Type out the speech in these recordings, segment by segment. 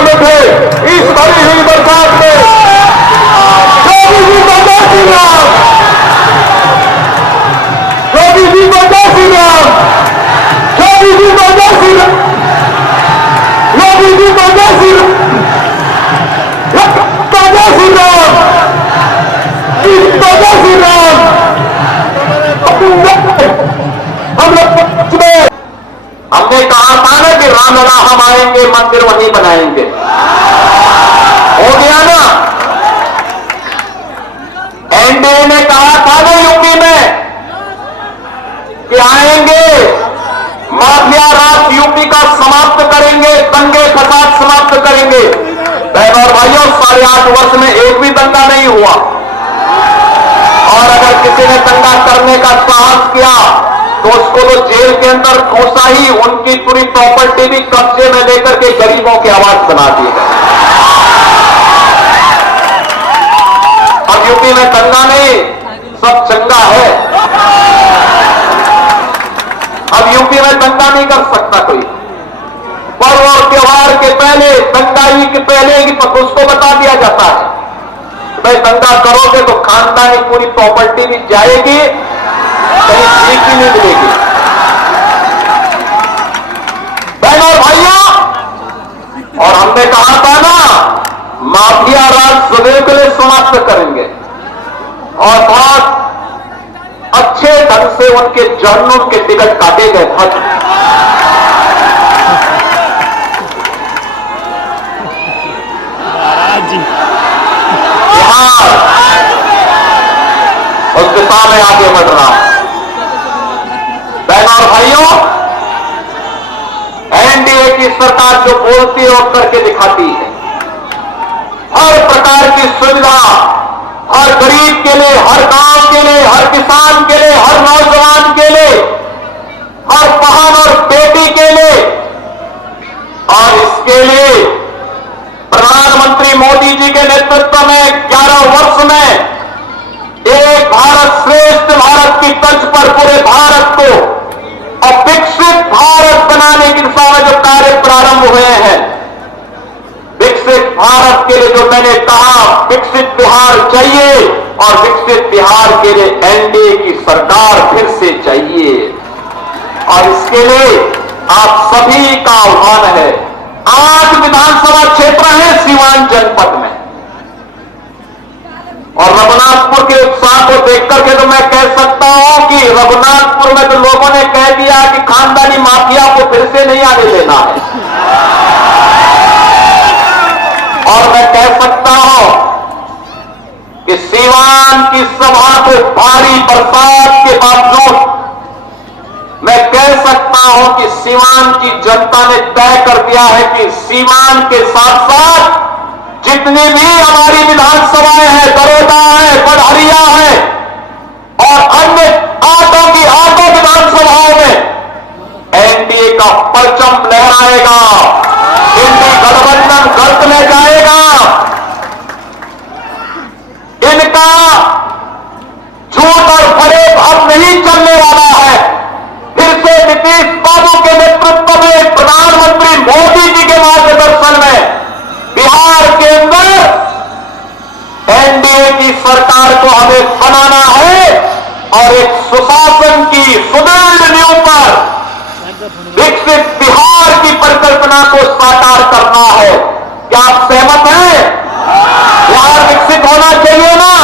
में थे, इस भरी हुई बरसात में योगी जी को जय श्री राम, योगी जी को जय श्री राम, योगी जी को जय श्री राम, योगी जी को जय श्री राम, जय श्री राम, जय श्री राम। हम लोग हमने कहा था ना कि रामलला हम आएंगे, मंदिर वहीं बनाएंगे, हो गया ना। एनडीए ने कहा था ना यूपी में कि आएंगे, माफिया राज यूपी का समाप्त करेंगे, दंगे फसाद समाप्त करेंगे। बहनों और भाइयों, 8.5 वर्ष में एक भी दंगा नहीं हुआ, और अगर किसी ने दंगा करने का साहस किया तो उसको तो जेल के अंदर घुसा ही, उनकी पूरी प्रॉपर्टी भी कब्जे में लेकर के गरीबों की आवाज बना दी गई। अब यूपी में दंगा नहीं, सब चंगा है। अब यूपी में दंगा नहीं कर सकता कोई। पर्व और त्योहार के पहले, दंगाई के पहले उसको बता दिया जाता है, भाई दंगा करोगे तो खानदानी पूरी प्रॉपर्टी भी जाएगी, कहीं सीख ही नहीं मिलेगी। बहनों और भाइयों, और हमने कहा था ना माफिया राज सदैव के लिए समाप्त करेंगे, और बहुत अच्छे ढंग से उनके जहन्नुम के टिकट काटे गए थे। बिहार उस दिशा में आगे बढ़ रहा। बहनों और भाइयों, एनडीए की सरकार जो बोलती है और करके दिखाती है, हर प्रकार की सुविधा हर गरीब के लिए, हर गांव के लिए, हर किसान के लिए, हर नौजवान के लिए, हर बहन और बेटी के लिए, और इसके लिए प्रधानमंत्री मोदी जी के नेतृत्व में 11 वर्ष में एक भारत श्रेष्ठ भारत की तर्ज पर पूरे भारत को और विकसित भारत बनाने की दिशा में जो कार्य प्रारंभ हुए हैं, विकसित भारत के लिए जो मैंने कहा विकसित बिहार चाहिए, और विकसित बिहार के लिए एनडीए की सरकार फिर से चाहिए। और इसके लिए आप सभी का आह्वान है। 8 विधानसभा क्षेत्र हैं सीवान जनपद में, और रघुनाथपुर के उत्साह को देख करके तो मैं कह सकता हूं कि रघुनाथपुर में तो लोगों ने कह दिया कि खानदानी माफिया को फिर से नहीं आने देना है। और मैं कह सकता हूं कि सीवान की सभा को भारी बरसात के बावजूद मैं कह सकता हूं कि सीवान की जनता ने तय कर दिया है कि सीवान के साथ साथ जितनी भी हमारी विधानसभाएं हैं, बड़ौदा है, पढ़रिया है, और अन्य 8 विधानसभाओं में एनडीए का परचम लहराएगा, इंडी गठबंधन गलत ले जाएगा। इनका झूठ और फरेब अब नहीं चलने वाला है। फिर से नीतीश बाबू के नेतृत्व में, प्रधानमंत्री मोदी जी के मार्गदर्शन में बिहार के अंदर एनडीए की सरकार को हमें बनाना है, और एक सुशासन की सुदृढ़ नींव पर विकसित बिहार की परिकल्पना को साकार करना है। क्या आप सहमत हैं? बिहार विकसित होना चाहिए ना?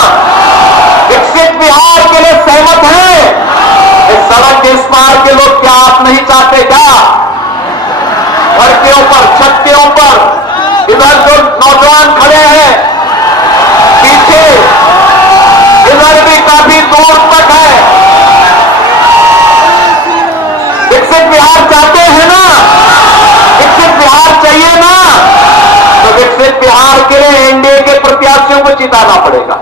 विकसित बिहार के लिए सहमत हैं? इस सड़क के इस पार के लोग क्या आप नहीं चाहते क्या? घर के ऊपर, छत के ऊपर, इधर जो नौजवान खड़े हैं पीछे, इधर भी काफी दूर तक है। विकसित बिहार चाहते हैं ना? विकसित बिहार चाहिए ना? तो विकसित बिहार के लिए एनडीए के प्रत्याशियों को जिताना पड़ेगा।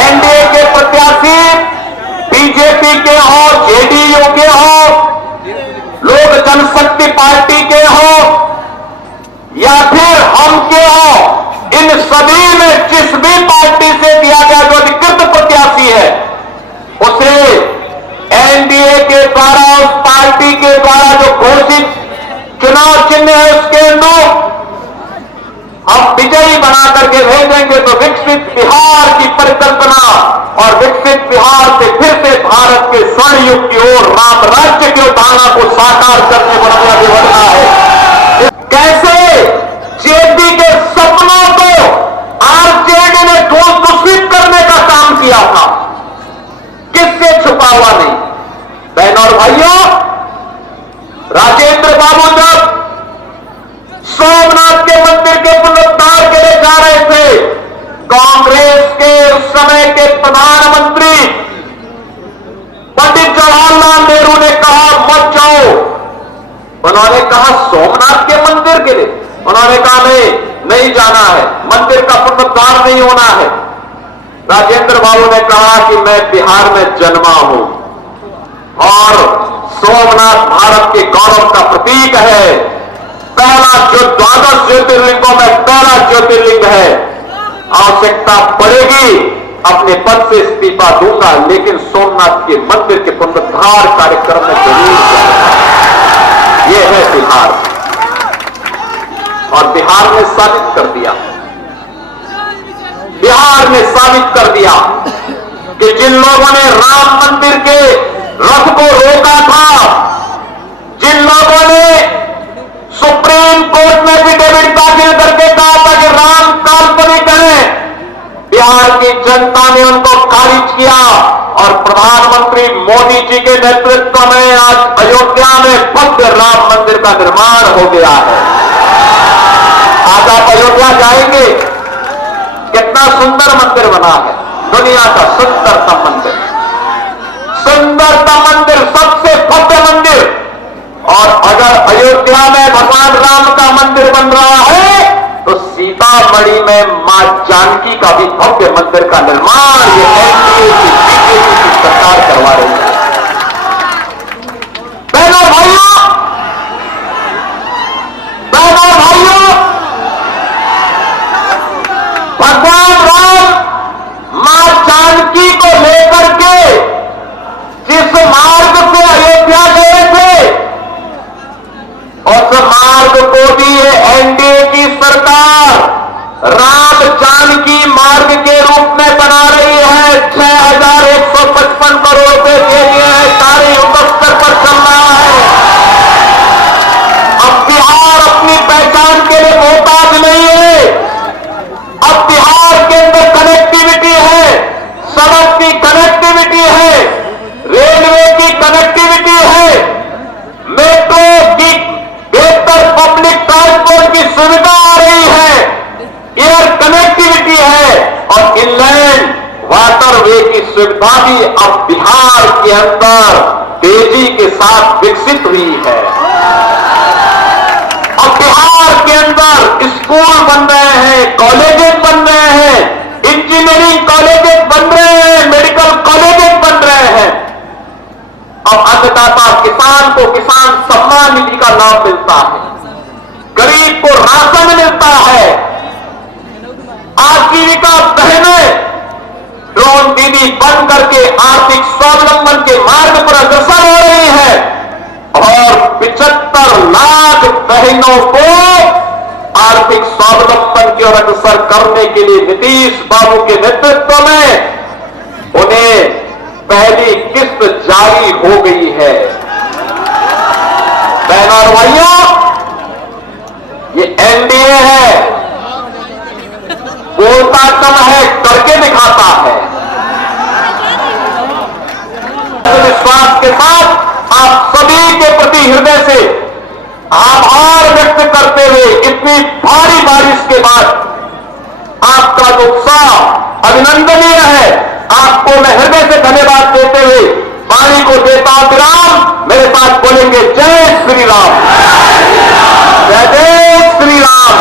एनडीए के प्रत्याशी बीजेपी के हो, जेडीयू के हो, लोक जनशक्ति पार्टी के हो, या फिर हम के हो, इन सभी में जिस भी पार्टी से दिया गया जो अधिकृत प्रत्याशी है, उसे एनडीए के द्वारा, उस पार्टी के द्वारा जो घोषित चुनाव चिन्ह है उसके अंदर हम विजयी बना करके भेजेंगे तो विकसित बिहार की परिकल्पना और विकसित बिहार से फिर से भारत के स्वर्ण युग की ओर राम राज्य की अवधारणा को साकार करने पर हमें आगे बढ़ना है। कैसे जेपी के सपनों को आरजेडी ने दूषित करने का काम किया था, किससे छुपा हुआ नहीं। बहनों और भाइयों, राजेंद्र बाबू जब सोमनाथ के मंदिर के पुनरुद्धार के लिए जा रहे थे, कांग्रेस के उस समय के प्रधानमंत्री पंडित जवाहरलाल नेहरू ने कहा मत जाओ। उन्होंने कहा सोमनाथ के मंदिर के लिए, उन्होंने कहा नहीं जाना है, मंदिर का पुनरुद्धार नहीं होना है। राजेंद्र बाबू ने कहा कि मैं बिहार में जन्मा हूं और सोमनाथ भारत के गौरव का प्रतीक है, पहला जो 12 ज्योतिर्लिंगों में पहला ज्योतिर्लिंग है। आवश्यकता पड़ेगी अपने पद से इस्तीफा दूंगा, लेकिन सोमनाथ के मंदिर के पुनरुद्धार कार्यक्रम में जरूर जाऊंगा। यह है बिहार, और बिहार ने साबित कर दिया, बिहार ने साबित कर दिया कि जिन लोगों ने राम मंदिर के रथ को रोका था, जिन लोगों ने सुप्रीम कोर्ट में एफिडेविट दाखिल करके कहा था कि राम काल्पनिक है, बिहार की जनता ने उनको खारिज किया और प्रधानमंत्री मोदी जी के नेतृत्व में आज अयोध्या में भव्य राम मंदिर का निर्माण हो गया है। आज आप अयोध्या जाएंगे, कितना सुंदर मंदिर बना है, दुनिया का सुंदरतम मंदिर, सुंदरतम मंदिर, सबसे भव्य मंदिर। और अगर अयोध्या में भगवान राम का मंदिर बन रहा है तो सीतामढ़ी में मां जानकी का भी भव्य मंदिर का निर्माण ये एनडीए की बीजेपी की सरकार करवा रही है। बहनों भाइयों, भगवान राम मां जानकी को लेकर के जिस मार्ग से अयोध्या गए थे, उस मार्ग को भी एनडीए की सरकार राम जानकी मार्ग के रूप में बना रही है। 6155 करोड़ रुपए के लिए कार्य युद्धस्तर पर चल रहा है। अब बिहार अपनी पहचान के लिए मोहताज नहीं है। अब बिहार के अंदर कनेक्टिविटी है, सड़क की कनेक्टिविटी है, रेलवे की कनेक्टिविटी है, मेट्रो की बेहतर पब्लिक ट्रांसपोर्ट की सुविधा आ रही है, एयर कनेक्टिविटी है और इनलैंड वाटरवे की सुविधा भी अब बिहार के अंदर तेजी के साथ विकसित हुई है। अब बिहार के अंदर स्कूल बन रहे हैं, कॉलेजेस बन रहे हैं, इंजीनियरिंग कॉलेजेस बन रहे हैं, मेडिकल कॉलेजेस बन रहे हैं। अब अन्नदाता किसान को किसान सम्मान निधि का लाभ मिलता है, गरीब को राशन मिलता है, आजीविका बहनें ड्रोन दीदी बन करके आर्थिक स्वावलंबन के मार्ग पर अग्रसर हो रही है और 75 लाख बहनों को आर्थिक स्वावलंबन की ओर अग्रसर करने के लिए नीतीश बाबू के नेतृत्व में उन्हें पहली किस्त जारी हो गई है। बहनों और भाइयों, ये एनडीए है, बोलता कम है, करके दिखाता है। विश्वास के साथ आप सभी के प्रति हृदय से आभार व्यक्त करते हुए इतनी भारी बारिश के बाद आपका जो उत्साह अभिनंदनीय है, आपको मैं हृदय से धन्यवाद देते हुए वाणी को देता हूं विराम। मेरे साथ बोलेंगे जय श्री राम, जय जय श्री राम।